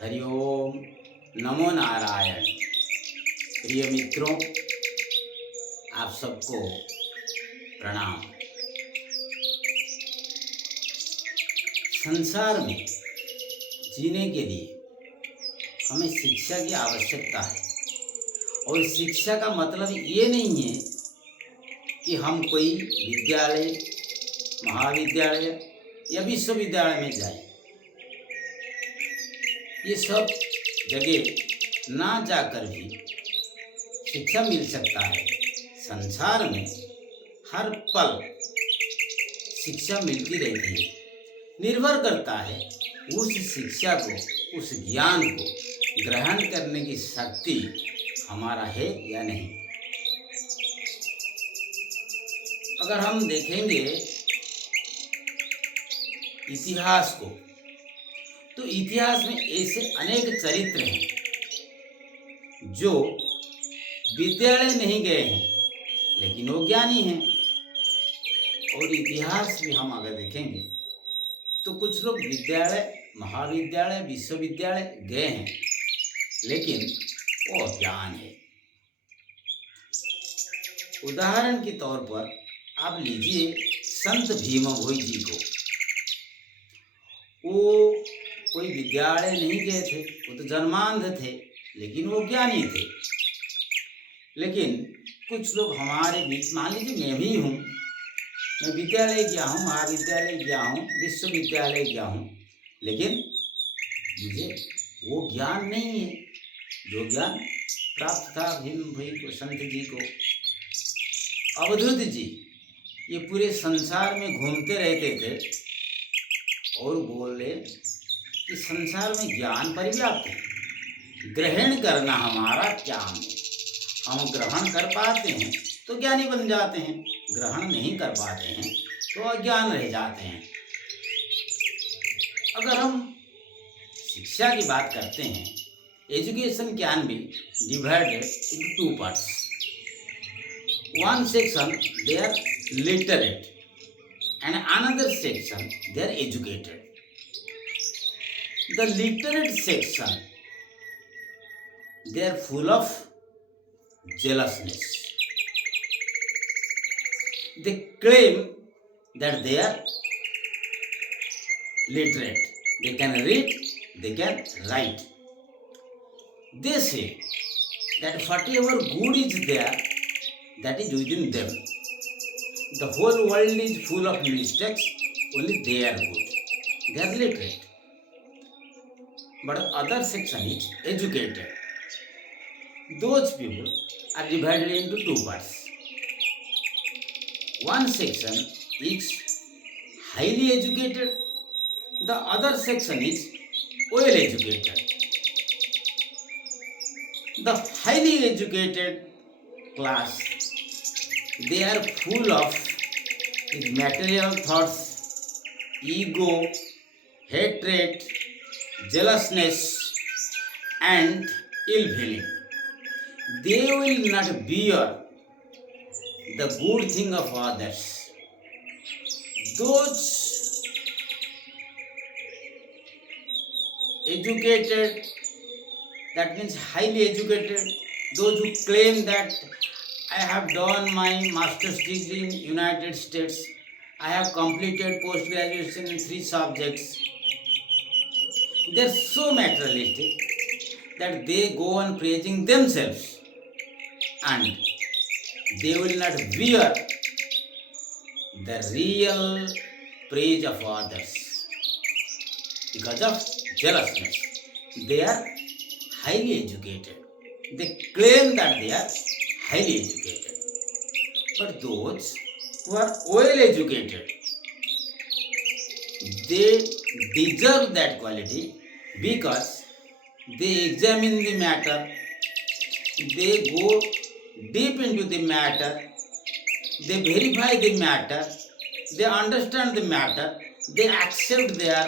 हरिओम। नमो नारायण। प्रिय मित्रों, आप सबको प्रणाम। संसार में जीने के लिए हमें शिक्षा की आवश्यकता है। और शिक्षा का मतलब ये नहीं है कि हम कोई विद्यालय, महाविद्यालय या विश्वविद्यालय में जाएं। ये सब जगह ना जाकर भी शिक्षा मिल सकता है। संसार में हर पल शिक्षा मिलती रहती है। निर्भर करता है उस शिक्षा को, उस ज्ञान को ग्रहण करने की शक्ति हमारा है या नहीं। अगर हम देखेंगे इतिहास को, तो इतिहास में ऐसे अनेक चरित्र हैं जो विद्यालय नहीं गए हैं लेकिन वो ज्ञानी हैं। और इतिहास भी हम अगर देखेंगे तो कुछ लोग विद्यालय, महाविद्यालय, विश्वविद्यालय गए हैं लेकिन वो अज्ञान है। उदाहरण के तौर पर आप लीजिए संत भीमभोई जी को। वो कोई विद्यालय नहीं गए थे, वो तो जन्मांध थे लेकिन वो ज्ञानी थे। लेकिन कुछ लोग हमारे बीच, मान लीजिए मैं भी हूँ, मैं विद्यालय गया हूँ, महाविद्यालय गया हूँ, विश्वविद्यालय गया हूँ, लेकिन मुझे वो ज्ञान नहीं है जो ज्ञान प्राप्त था भीम भाई को, संत जी को। अवधूत जी ये पूरे संसार में घूमते रहते थे और बोले कि संसार में ज्ञान पर्याप्त है, ग्रहण करना हमारा काम है। हम ग्रहण कर पाते हैं तो ज्ञानी बन जाते हैं, ग्रहण नहीं कर पाते हैं तो अज्ञान रह जाते हैं। अगर हम शिक्षा की बात करते हैं, education can be divided into two parts. One section they are literate and another section they are educated. The literate section, they are full of jealousness. They claim that they are literate. They can read, they can write. They say that whatever good is there, that is within them. The whole world is full of mistakes, only they are good. They are literate. But other section is educated. Those people are divided into two parts. One section is highly educated, the other section is well educated. The highly educated class, they are full of material thoughts, ego, hatred, jealousness, and ill feeling. They will not bear the good thing of others. Those educated, that means highly educated, those who claim that I have done my master's degree in United States, I have completed post-graduation in 3 subjects. They are so materialistic that they go on praising themselves and they will not bear the real praise of others because of jealousness. They are highly educated. They claim that they are highly educated. But those who are well educated, they deserve that quality because they examine the matter, they go deep into the matter, they verify the matter, they understand the matter, they accept their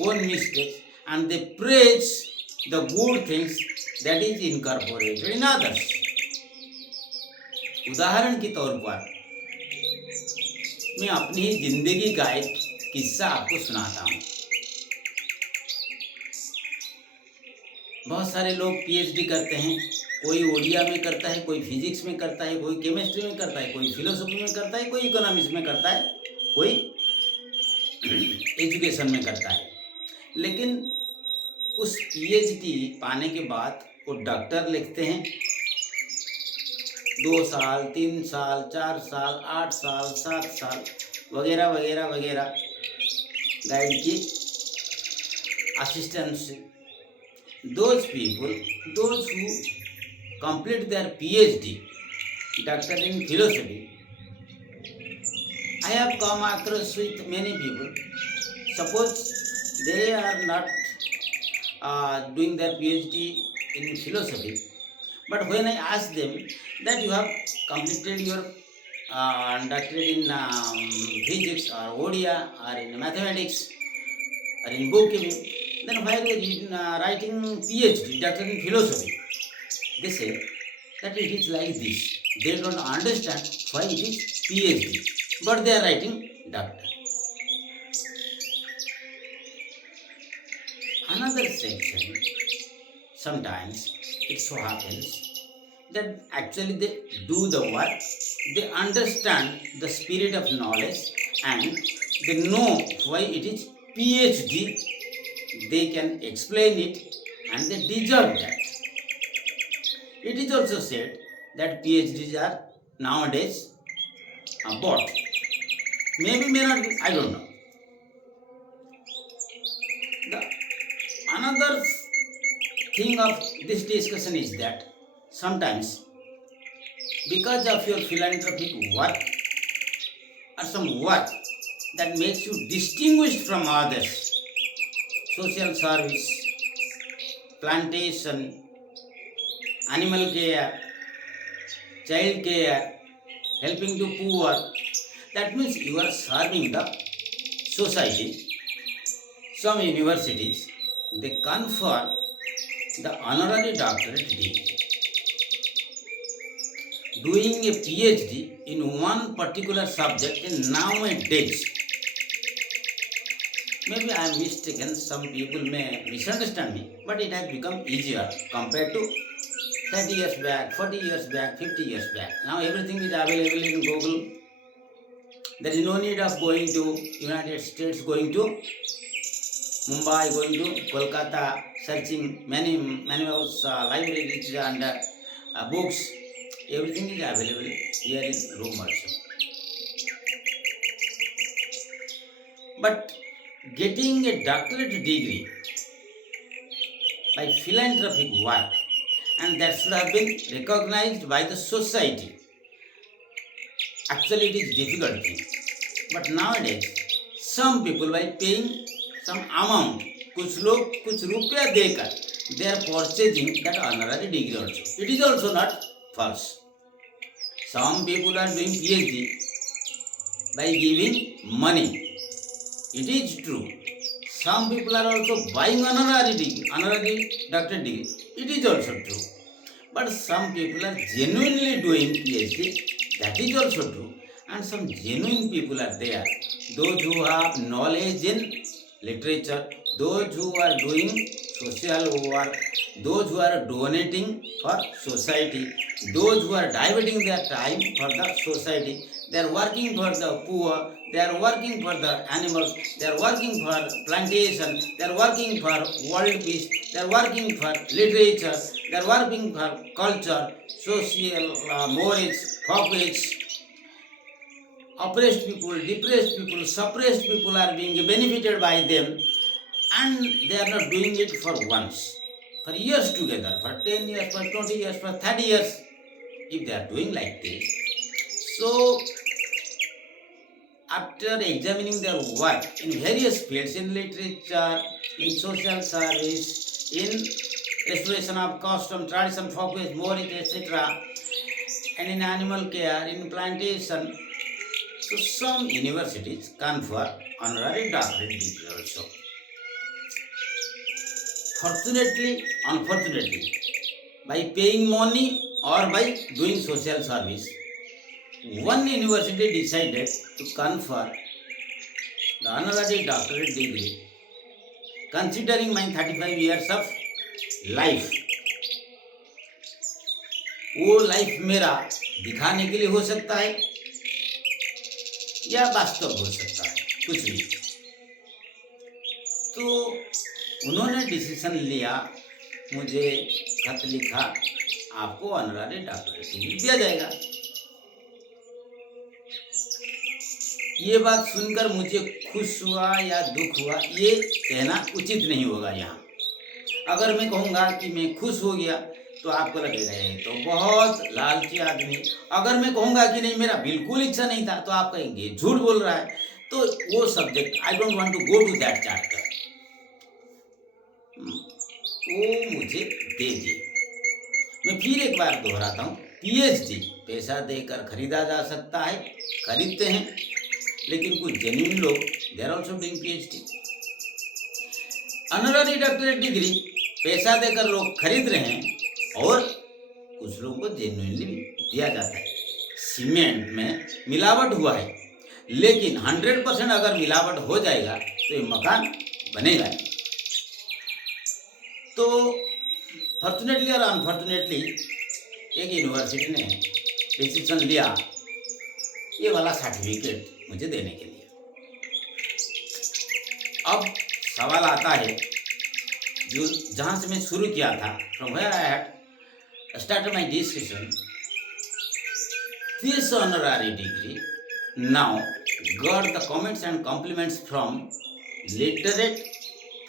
own mistakes and they praise the good things that is incorporated in others. उदाहरण के तौर पर मैं अपनी ही जिंदगी का एक किस्सा आपको सुनाता हूँ। बहुत सारे लोग पीएचडी करते हैं, कोई ओडिया में करता है, कोई फिजिक्स में करता है, कोई केमिस्ट्री में करता है, कोई फिलोसफी में करता है, कोई इकोनॉमिक्स में करता है, कोई एजुकेशन में करता है। लेकिन उस पीएचडी पाने के बाद वो डॉक्टर लिखते हैं 2 साल, 3 साल, 4 साल, 8 साल, 7 साल वगैरह वगैरह वगैरह गाइड की assistance. Those people, those who complete their PhD, doctor in philosophy, I have come across with many people. Suppose they are not doing their PhD in philosophy, but when I ask them that you have completed your doctorate in physics or ODIA or in mathematics or in bookkeeping, then why are you writing PhD, doctor in philosophy? They say that it is like this. They don't understand why it is PhD, but they are writing doctor. Another section, sometimes it so happens that actually they do the work, they understand the spirit of knowledge and they know why it is PhD, they can explain it and they deserve that. It is also said that PhDs are nowadays bought. Maybe, may not be, I don't know. Another thing of this discussion is that sometimes because of your philanthropic work or some work that makes you distinguished from others, social service, plantation, animal care, child care, helping to poor, that means you are serving the society. Some universities, they confer the honorary doctorate degree. Doing a PhD in one particular subject in nowadays, maybe I am mistaken, some people may misunderstand me, but it has become easier compared to 30 years back, 40 years back, 50 years back. Now everything is available in Google. There is no need of going to United States, going to Mumbai, going to Kolkata, searching many libraries and books. Everything is available here in Rome also. But getting a doctorate degree by philanthropic work, and that should have been recognized by the society. Actually, it is difficult thing. But nowadays, some people by paying some amount, कुछ लोग कुछ रुपया देकर, they are purchasing that honorary degree also. It is also not false. Some people are doing PhD by giving money. It is true. Some people are also buying honorary degree, honorary doctorate degree. It is also true. But some people are genuinely doing PhD. That is also true. And some genuine people are there. Those who have knowledge in literature, those who are doing social work, those who are donating for society, those who are diverting their time for the society, they are working for the poor, they are working for the animals, they are working for plantation, they are working for world peace, they are working for literature, they are working for culture, social morals, profits. Oppressed people, depressed people, suppressed people are being benefited by them, and they are not doing it for once, for years together, for 10 years, for 20 years, for 30 years, if they are doing like this. So, after examining their work in various fields, in literature, in social service, in restoration of custom, tradition, folklore, morals, etc., and in animal care, in plantation, so some universities confer honorary doctorate degree also. Fortunately, unfortunately, by paying money or by doing social service, one university decided to confer the honorary doctorate degree. Considering my 35 years of life, वो life मेरा दिखाने के लिए हो सकता है या वास्तव हो सकता है, कुछ भी। तो उन्होंने डिसीजन लिया, मुझे खत लिखा, आपको ऑनररी डॉक्टरेट डिग्री दिया जाएगा। ये बात सुनकर मुझे खुश हुआ या दुख हुआ ये कहना उचित नहीं होगा यहाँ। अगर मैं कहूँगा कि मैं खुश हो गया तो आपको लगेगा ये तो बहुत लालची आदमी। अगर मैं कहूँगा कि नहीं मेरा बिल्कुल इच्छा नहीं था तो आप कहेंगे झूठ बोल रहा है। तो वो subject I don't want to go to that chapter, वो मुझे दे दिए। मैं फिर एक बार दोहराता हूँ, पीएचडी पैसा देकर खरीदा जा सकता है, खरीदते हैं, लेकिन कुछ जेन्युइन लोग they are also doing PhD. Honorary doctorate degree पैसा देकर लोग खरीद रहे हैं और कुछ लोगों को जेन्युइनली दिया जाता है। सीमेंट में मिलावट हुआ है, लेकिन 100% अगर मिलावट हो जाएगा तो ये मकान बनेगा नहीं। तो फॉर्चुनेटली और अनफॉर्चुनेटली एक यूनिवर्सिटी ने डिसीजन लिया ये वाला सर्टिफिकेट मुझे देने के लिए। अब सवाल आता है, जो जहाँ से मैं शुरू किया था, from where I had started my discussion, this honorary degree now got the comments and compliments from literate,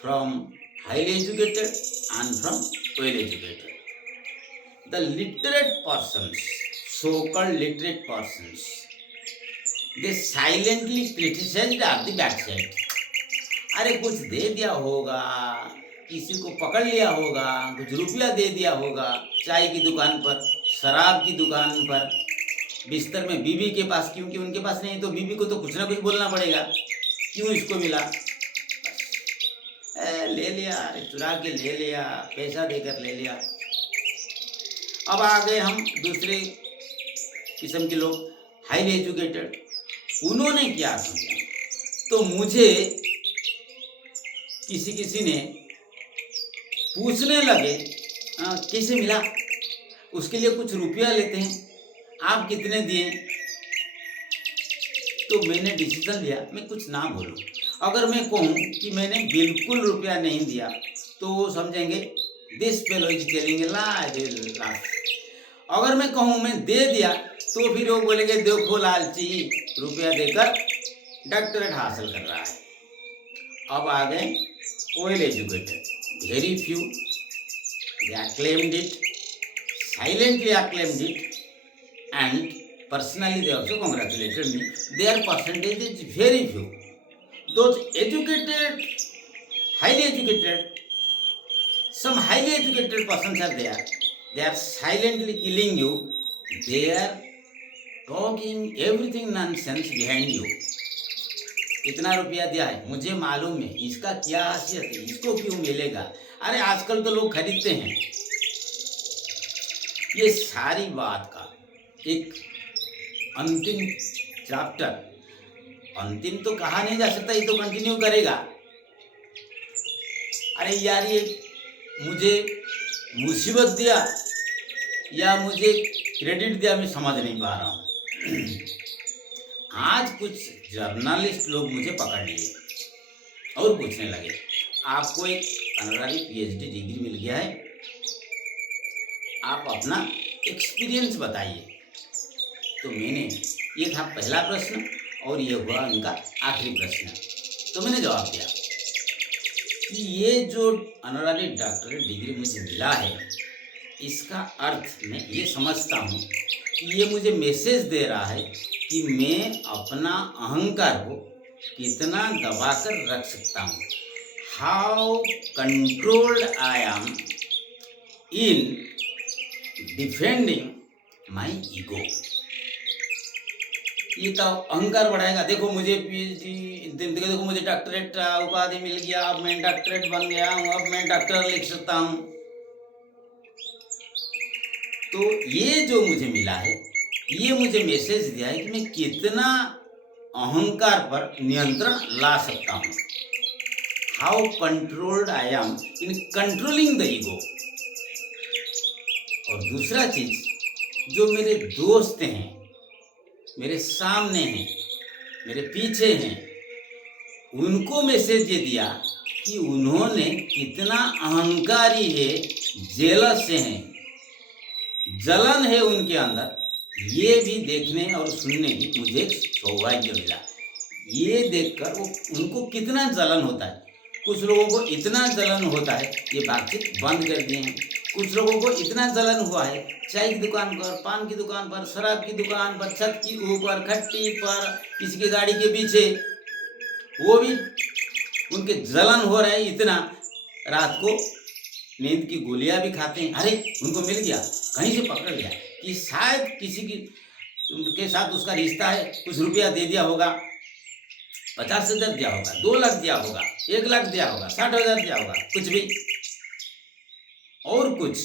from highly educated and from well educated. The literate persons, so-called literate persons, they silently criticized at the backside. अरे कुछ दे दिया होगा, किसी को पकड़ लिया होगा, कुछ रुपया दे दिया होगा, चाय की दुकान पर, शराब की दुकान पर, बिस्तर में बीवी के पास, क्योंकि उनके पास नहीं तो बीवी को तो कुछ ना कुछ बोलना पड़ेगा, क्यों इसको मिला, ले लिया, चुरा के ले लिया, पैसा देकर ले लिया। अब आ गए हम दूसरे किस्म के लोग, हाईली एजुकेटेड। उन्होंने क्या समझा, तो मुझे किसी ने पूछने लगे कैसे मिला, उसके लिए कुछ रुपया लेते हैं, आप कितने दिए। तो मैंने डिसीजन लिया मैं कुछ ना बोलूं। अगर मैं कहूं कि मैंने बिल्कुल रुपया नहीं दिया तो वो समझेंगे this fellow is telling a lie. अगर मैं कहूं मैं दे दिया तो फिर वो बोलेंगे देखो लालची रुपया देकर डॉक्टरेट हासिल कर रहा है। अब आ गए well educated, very few, they acclaimed it, silently acclaimed it, and personally they also congratulated me. Their percentage is very few. Those educated, highly educated, some highly educated persons are there. They are silently killing you. They are talking everything nonsense behind you. इतना रुपया दिया है, मुझे मालूम है इसका क्या हैसियत है, इसको क्यों मिलेगा। अरे आजकल तो लोग खरीदते हैं। ये सारी बात का एक अंतिम चैप्टर, अंतिम तो कहा नहीं जा सकता, ये तो कंटिन्यू करेगा। अरे यार ये मुझे मुसीबत दिया या मुझे क्रेडिट दिया, मैं समझ नहीं पा रहा हूँ। आज कुछ जर्नलिस्ट लोग मुझे पकड़ लिए और पूछने लगे आपको एक ऑनररी पीएचडी डिग्री मिल गया है, आप अपना एक्सपीरियंस बताइए। तो मैंने, ये था पहला प्रश्न और ये हुआ उनका आखिरी प्रश्न। तो मैंने जवाब दिया कि ये जो ऑनररी डॉक्टरेट डिग्री मुझे मिला है, इसका अर्थ मैं ये समझता हूँ कि ये मुझे मैसेज दे रहा है कि मैं अपना अहंकार को कितना दबाकर रख सकता हूँ, how controlled I am in defending my ego. ये तो अहंकार बढ़ाएगा। देखो मुझे पीएचडी, देखो मुझे डॉक्टरेट उपाधि मिल गया, अब मैं डॉक्टरेट बन गया हूँ, अब मैं डॉक्टर लिख सकता हूँ। तो ये जो मुझे मिला है, ये मुझे मैसेज दिया है कि मैं कितना अहंकार पर नियंत्रण ला सकता हूँ, how controlled I am in controlling the ego. और दूसरा चीज, जो मेरे दोस्त हैं, मेरे सामने हैं, मेरे पीछे हैं, उनको मैसेज ये दिया कि उन्होंने कितना अहंकारी है, जेलस हैं, जलन है उनके अंदर। ये भी देखने और सुनने की मुझे सौभाग्य मिला। ये देखकर वो उनको कितना जलन होता है। कुछ लोगों को इतना जलन होता है ये बातचीत बंद कर दिए हैं। कुछ लोगों को इतना जलन हुआ है चाय की दुकान पर, पान की दुकान पर, शराब की दुकान पर, छत की ऊपर, खट्टी पर, किसी की गाड़ी के पीछे, वो भी उनके जलन हो रहे हैं इतना। रात को नींद की गोलियां भी खाते हैं, अरे उनको मिल गया, कहीं से पकड़ लिया कि शायद किसी की के साथ उसका रिश्ता है, कुछ रुपया दे दिया होगा, 50,000 दिया होगा, 2 लाख दिया होगा, 1 लाख दिया होगा, 60,000 दिया होगा, कुछ भी और कुछ।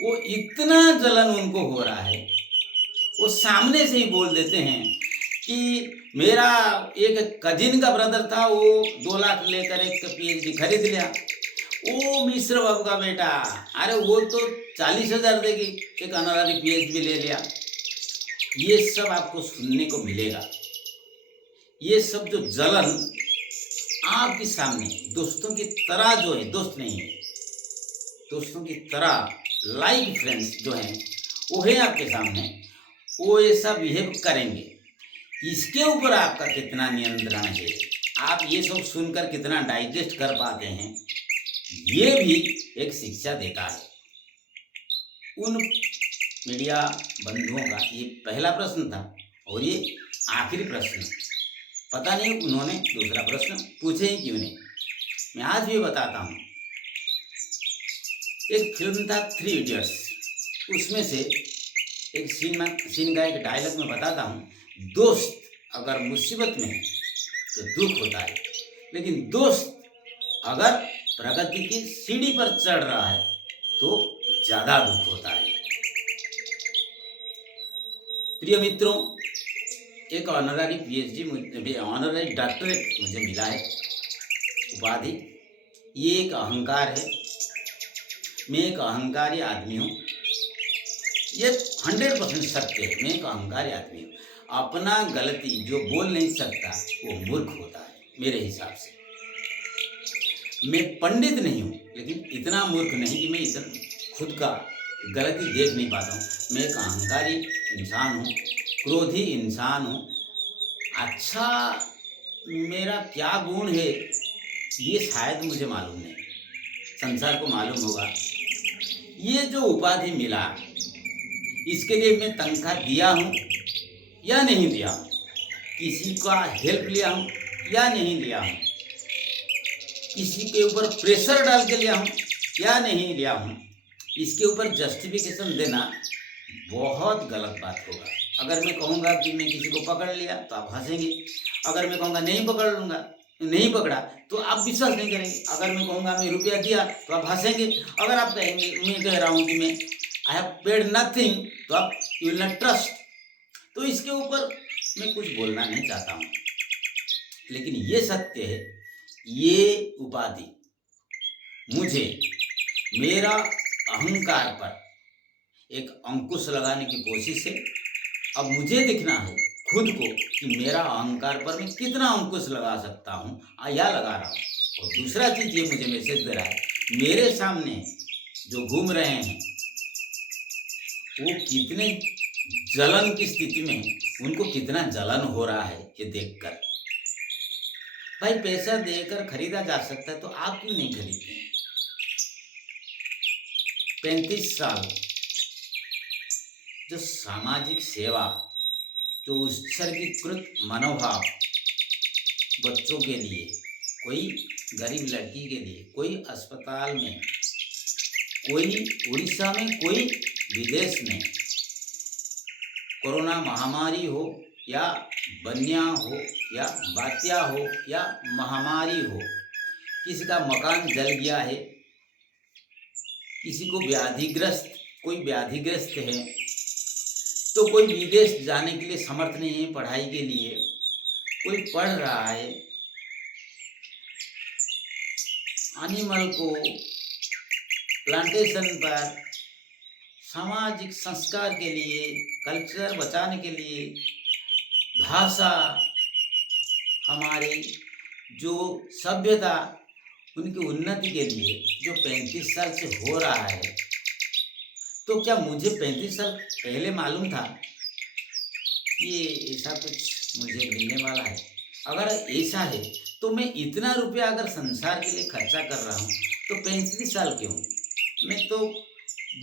वो इतना जलन उनको हो रहा है, वो सामने से ही बोल देते हैं कि मेरा एक कजिन का ब्रदर था, वो 2 लाख लेकर एक PhD खरीद लिया। ओ मिश्र बाबू का बेटा, अरे वो तो 40,000 देगी, एक ऑनररी PhD ले लिया। ये सब आपको सुनने को मिलेगा। ये सब जो जलन आपके सामने दोस्तों की तरह जो है, दोस्त नहीं है, दोस्तों की तरह लाइक फ्रेंड्स जो हैं वो है आपके सामने, वो ऐसा बिहेव करेंगे। इसके ऊपर आपका कितना नियंत्रण है, आप ये सब सुनकर कितना डाइजेस्ट कर पाते हैं, ये भी एक शिक्षा देता है। उन मीडिया बंधुओं का ये पहला प्रश्न था और ये आखिरी प्रश्न। पता नहीं उन्होंने दूसरा प्रश्न पूछे ही क्यों नहीं। मैं आज भी बताता हूँ। एक फिल्म था 3 इडियट्स, उसमें से एक सीन का एक डायलॉग मैं बताता हूँ। दोस्त अगर मुसीबत में है तो दुख होता है, लेकिन दोस्त अगर प्रगति की सीढ़ी पर चढ़ रहा है तो ज्यादा दुख होता है। प्रिय मित्रों, एक ऑनररी PhD, ऑनररी डॉक्टरेट मुझे मिला है, उपाधि। ये एक अहंकार है, मैं एक अहंकारी आदमी हूँ, ये 100% सत्य है। मैं एक अहंकारी आदमी हूँ। अपना गलती जो बोल नहीं सकता वो मूर्ख होता है मेरे हिसाब से। मैं पंडित नहीं हूँ, लेकिन इतना मूर्ख नहीं कि मैं इतना खुद का गलती देख नहीं पाता हूँ। मैं एक अहंकारी इंसान हूँ, क्रोधी इंसान हूँ। अच्छा, मेरा क्या गुण है ये शायद मुझे मालूम नहीं, संसार को मालूम होगा। ये जो उपाधि मिला, इसके लिए मैं तनख्वाह दिया हूँ या नहीं दिया हूँ, किसी का हेल्प लिया हूँ या नहीं लिया हूँ, किसी के ऊपर प्रेशर डाल के लिया हूँ या नहीं लिया हूँ, इसके ऊपर जस्टिफिकेशन देना बहुत गलत बात होगा। अगर मैं कहूँगा कि मैं किसी को पकड़ लिया तो आप हंसेंगे। अगर मैं कहूँगा नहीं पकड़ लूँगा, नहीं पकड़ा तो आप विश्वास नहीं करेंगे। अगर मैं कहूँगा मैं रुपया दिया तो आप हंसेंगे। अगर आप कहेंगे, मैं कह रहा हूँ कि मैं आई हैव पेड नथिंग, तो आप यू विल नॉट ट्रस्ट। तो इसके ऊपर मैं कुछ बोलना नहीं चाहता हूँ, लेकिन ये सत्य है, ये उपाधि मुझे मेरा अहंकार पर एक अंकुश लगाने की कोशिश है। अब मुझे दिखना है खुद को कि मेरा अहंकार पर मैं कितना अंकुश लगा सकता हूँ या लगा रहा हूँ। और दूसरा चीज ये मुझे मैसेज दे रहा है, मेरे सामने जो घूम रहे हैं वो कितने जलन की स्थिति में, उनको कितना जलन हो रहा है ये देखकर। भाई, पैसा देकर खरीदा जा सकता है तो आप क्यों नहीं खरीदते हैं? 35 साल जो सामाजिक सेवा, जो उत्सर्गीकृत मनोभाव, बच्चों के लिए, कोई गरीब लड़की के लिए, कोई अस्पताल में, कोई उड़ीसा में, कोई विदेश में, कोरोना महामारी हो या बन्या हो या बात्या हो या महामारी हो, किसी का मकान जल गया है, किसी को व्याधिग्रस्त, कोई व्याधिग्रस्त है, तो कोई विदेश जाने के लिए समर्थ नहीं है पढ़ाई के लिए, कोई पढ़ रहा है, एनिमल को प्लांटेशन पर सामाजिक संस्कार के लिए, कल्चर बचाने के लिए, भाषा, हमारी जो सभ्यता, उनकी उन्नति के लिए जो 35 साल से हो रहा है, तो क्या मुझे 35 साल पहले मालूम था कि ऐसा कुछ मुझे मिलने वाला है? अगर ऐसा है तो मैं इतना रुपया अगर संसार के लिए खर्चा कर रहा हूँ तो 35 साल क्यों? मैं तो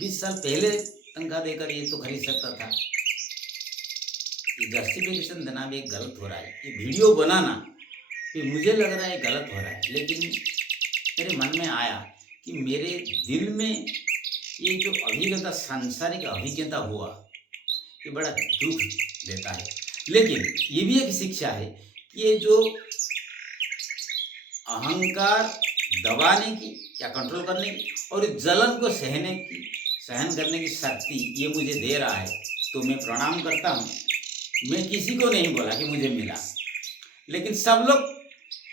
20 साल पहले तनख्वाह देकर ये तो खरीद सकता था। ये जस्टिफिकेशन देना भी गलत हो रहा है। ये वीडियो बनाना भी मुझे लग रहा है गलत हो रहा है, लेकिन मेरे मन में आया कि मेरे दिल में ये जो अभिज्ञता, सांसारिक अभिज्ञता हुआ, ये बड़ा दुख देता है। लेकिन ये भी एक शिक्षा है कि ये जो अहंकार दबाने की या कंट्रोल करने की और जलन को सहन करने की शक्ति ये मुझे दे रहा है, तो मैं प्रणाम करता हूँ। मैं किसी को नहीं बोला कि मुझे मिला, लेकिन सब लोग,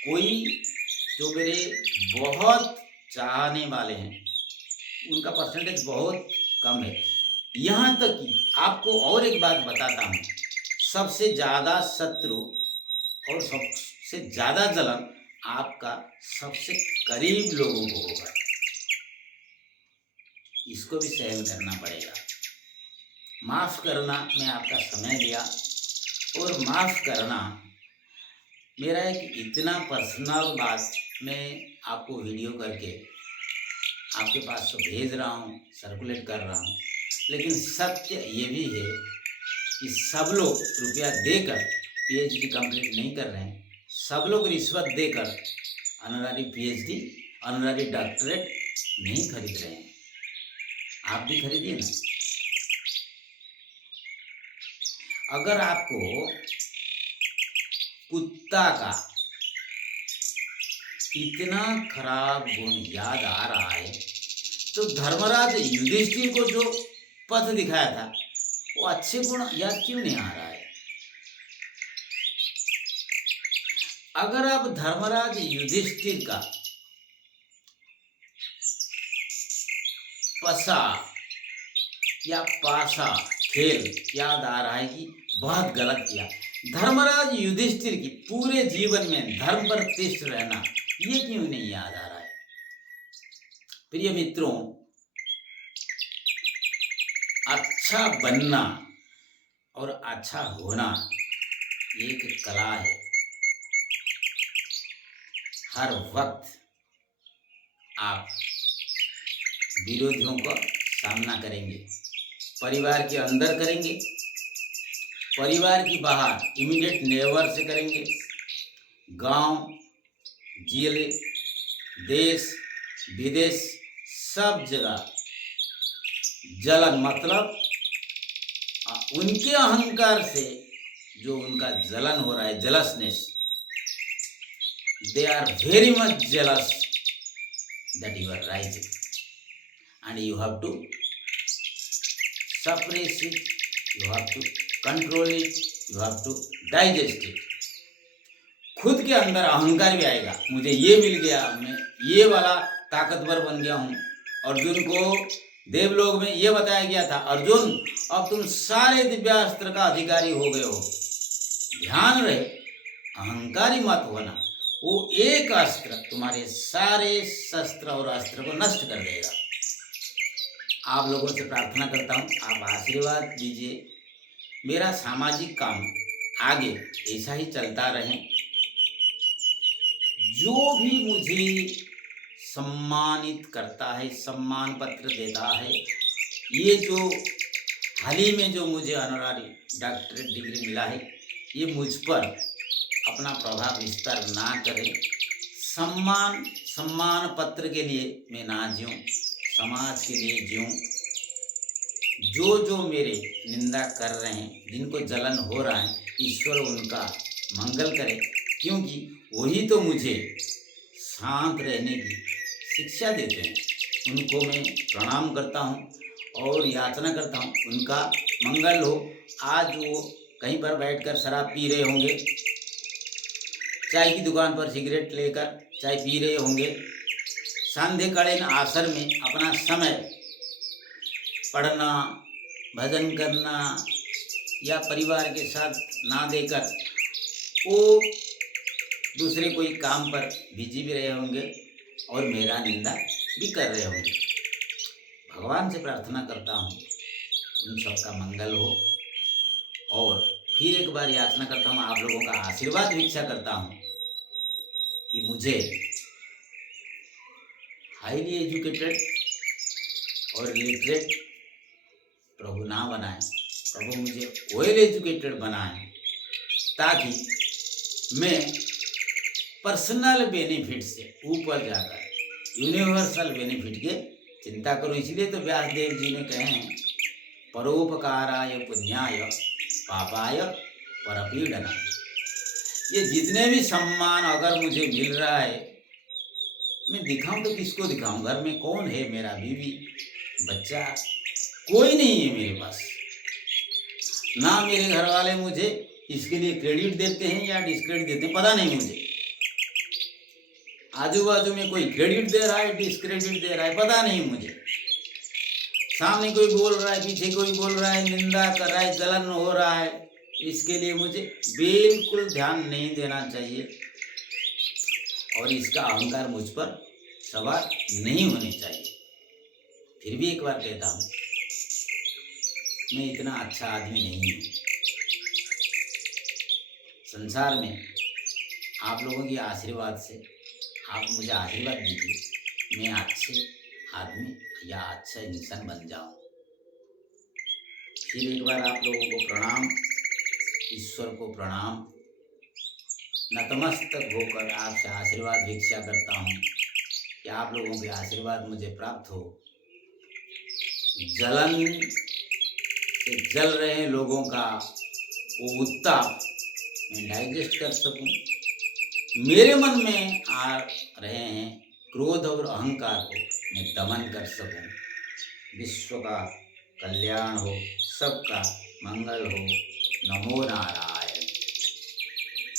कोई जो मेरे बहुत चाहने वाले हैं उनका परसेंटेज बहुत कम है। यहाँ तक कि आपको और एक बात बताता हूँ, सबसे ज़्यादा शत्रु और सबसे ज़्यादा जलन आपका सबसे करीब लोगों को होगा। इसको भी सहन करना पड़ेगा। माफ़ करना, मैं आपका समय दिया, और माफ़ करना मेरा एक इतना पर्सनल बात मैं आपको वीडियो करके आपके पास तो भेज रहा हूँ, सर्कुलेट कर रहा हूँ, लेकिन सत्य ये भी है कि सब लोग रुपया देकर पीएचडी कंप्लीट नहीं कर रहे हैं। सब लोग रिश्वत देकर ऑनररी पीएचडी, ऑनररी डॉक्टरेट नहीं खरीद रहे हैं। आप भी खरीदिए ना। अगर आपको कुत्ता का इतना खराब गुण याद आ रहा है, तो धर्मराज युधिष्ठिर को जो पथ दिखाया था वो अच्छे गुण याद क्यों नहीं आ रहा है? अगर आप धर्मराज युधिष्ठिर का पसा या पासा खेल याद आ रहा है कि बहुत गलत किया, धर्मराज युधिष्ठिर की पूरे जीवन में धर्म पर तिष्ठ रहना, ये क्यों नहीं याद आ रहा है? प्रिय मित्रों, अच्छा बनना और अच्छा होना एक कला है। हर वक्त आप विरोधियों का सामना करेंगे, परिवार के अंदर करेंगे, परिवार की बाहर इमीडिएट नेबर से करेंगे, गांव, जिले, देश विदेश, सब जगह जलन, मतलब उनके अहंकार से जो उनका जलन हो रहा है, जेलसनेस, they are very much jealous that you are rising, and you have to suppress it, you have to control it, you have to digest it. खुद के अंदर अहंकार भी आएगा, मुझे ये मिल गया, मैं ये वाला ताकतवर बन गया हूँ। अर्जुन को देवलोक में ये बताया गया था, अर्जुन अब तुम सारे दिव्यास्त्र का अधिकारी हो गए हो। ध्यान रहे, अहंकारी मत होना, वो एक अस्त्र तुम्हारे सारे शस्त्र और अस्त्र को नष्ट कर देगा। आप लोगों से प्रार्थना करता हूँ, आप आशीर्वाद दीजिए, मेरा सामाजिक काम आगे ऐसा ही चलता रहे। जो भी मुझे सम्मानित करता है, सम्मान पत्र देता है, ये जो हाल ही में जो मुझे ऑनररी डॉक्टरेट डिग्री मिला है, ये मुझ पर अपना प्रभाव विस्तार ना करे। सम्मान पत्र के लिए मैं ना जीऊँ, समाज के लिए जीऊँ। जो मेरे निंदा कर रहे हैं, जिनको जलन हो रहा है, ईश्वर उनका मंगल करे, क्योंकि वही तो मुझे शांत रहने की शिक्षा देते हैं। उनको मैं प्रणाम करता हूँ और याचना करता हूँ उनका मंगल हो। आज वो कहीं पर बैठकर शराब पी रहे होंगे, चाय की दुकान पर सिगरेट लेकर चाय पी रहे होंगे, सांध्यकालीन आसर में अपना समय पढ़ना, भजन करना या परिवार के साथ ना देकर वो दूसरे कोई काम पर बिजी भी रहे होंगे और मेरा निंदा भी कर रहे होंगे। भगवान से प्रार्थना करता हूँ उन सबका मंगल हो और फिर एक बार याचना करता हूँ, आप लोगों का आशीर्वाद भिक्षा करता हूँ कि मुझे हाईली एजुकेटेड और लिटरेट प्रभु ना बनाए, प्रभु मुझे वेल एजुकेटेड बनाए ताकि मैं पर्सनल बेनिफिट से ऊपर जाकर यूनिवर्सल बेनिफिट के चिंता करूं। इसलिए तो व्यासदेव जी ने कहे हैं, परोपकाराय पुण्याय पापाय परपीड़न। ये जितने भी सम्मान अगर मुझे मिल रहा है, मैं दिखाऊं तो किसको दिखाऊं? घर में कौन है? मेरा बीवी बच्चा कोई नहीं है मेरे पास। ना मेरे घर वाले मुझे इसके लिए क्रेडिट देते हैं या डिस्क्रेडिट देते हैं, पता नहीं मुझे। आजू बाजू में कोई क्रेडिट दे रहा है, डिस्क्रेडिट दे रहा है, पता नहीं मुझे। सामने कोई बोल रहा है, पीछे कोई बोल रहा है, निंदा कर रहा है, जलन हो रहा है, इसके लिए मुझे बिल्कुल ध्यान नहीं देना चाहिए और इसका अहंकार मुझ पर सवार नहीं होने चाहिए। फिर भी एक बार कहता हूँ, मैं इतना अच्छा आदमी नहीं हूँ। संसार में आप लोगों के आशीर्वाद से आप मुझे आशीर्वाद दीजिए, मैं अच्छे आदमी या अच्छा इंसान बन जाऊं। फिर एक बार आप लोगों को प्रणाम, ईश्वर को प्रणाम, नतमस्तक होकर आपसे आशीर्वाद भिक्षा करता हूं कि आप लोगों के आशीर्वाद मुझे प्राप्त हो। जलन से जल रहे लोगों का वो उत्ताप मैं डाइजेस्ट कर सकूं। मेरे मन में आ रहे हैं क्रोध और अहंकार को मैं दमन कर सकूं। विश्व का कल्याण हो, सबका मंगल हो। नमो नारायण।